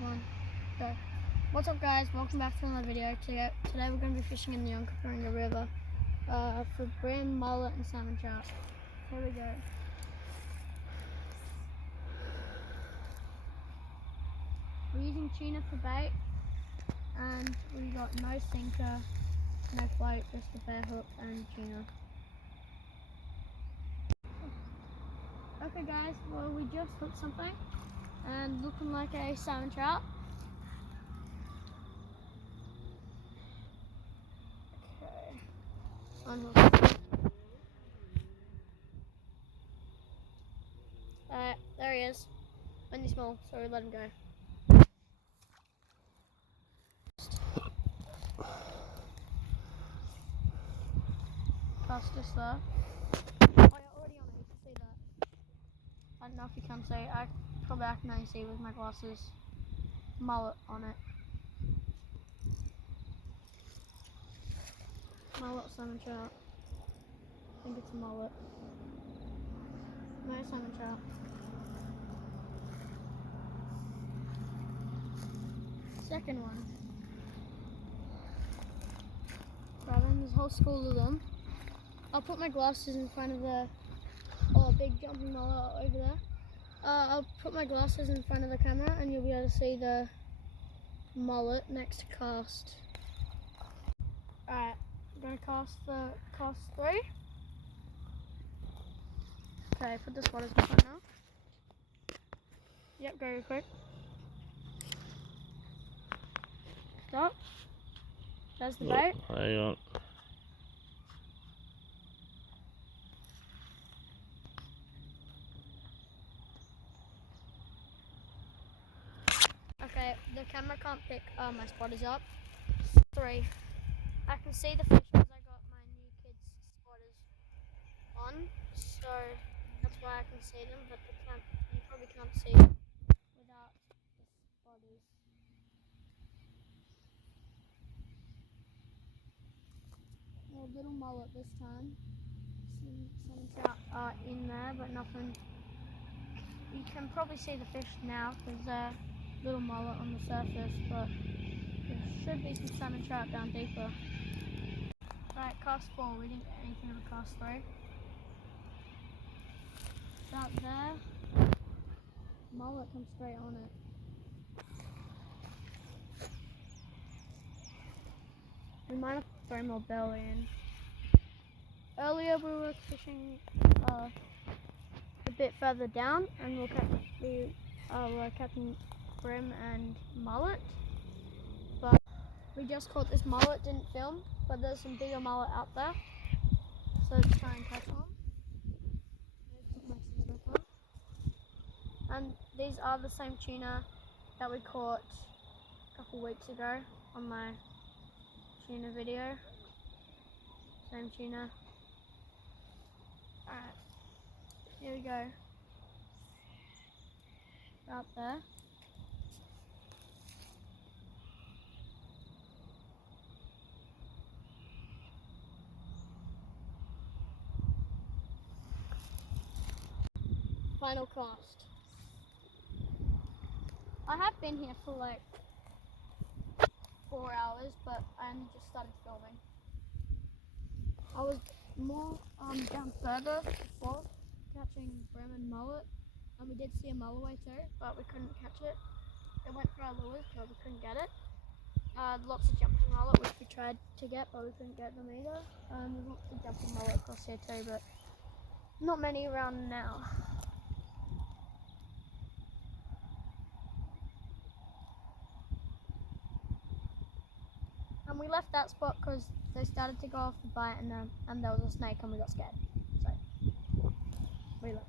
One, go. What's up, guys? Welcome back to another video. Today we're going to be fishing in the Onkaparinga River for brim, mullet and salmon trout. Here we go. We're using tuna for bait, and we got no sinker, no float, just a bare hook and tuna. Okay guys, well we just hooked something and looking like a salmon trout. Okay, unhook. There he is. Only small, so we let him go. Cast just there. Oh, you're already on it, you can see that. I don't know if you can see, I can only see with my glasses. Mullet on it. Mullet salmon trout. I think it's a mullet. No salmon trout. Second one. Right, then there's a whole school of them. I'll put my glasses in front of the big jumping mullet over there. I'll put my glasses in front of the camera and you'll be able to see the mullet next to cast. Alright, I'm going to cast 3. Okay, put the spotters in front now. Yep, go real quick. Stop. There's the bait. Hang on. Okay, the camera can't pick my spotters up. 3. I can see the fish because I got my new kids' spotters on, so that's why I can see them, but you probably can't see without the spotters. A little mullet this time. Some trout are in there, but nothing. You can probably see the fish now because there's a little mullet on the surface, but there should be some salmon trout down deeper. Right, cast 4. We didn't get anything on cast 3. Out there. Mullet comes straight on it. We might have to throw more belly in. Earlier we were fishing a bit further down and we were catching brim and mullet, but we just caught this mullet, didn't film, but there's some bigger mullet out there, so let's try and catch one. And these are the same tuna that we caught a couple weeks ago on my tuna video. Same tuna. Alright, here we go. Out there. Final cast. I have been here for like 4 hours, but I only just started filming. I was more down further before catching brim and mullet, and we did see a mulloway too, but we couldn't catch it. It went through our lures, but we couldn't get it. Lots of jumping mullet which we tried to get, but we couldn't get them either. There's lots of jumping mullet across here too, but not many around now. And we left that spot because they started to go off the bite and there was a snake and we got scared. So we left.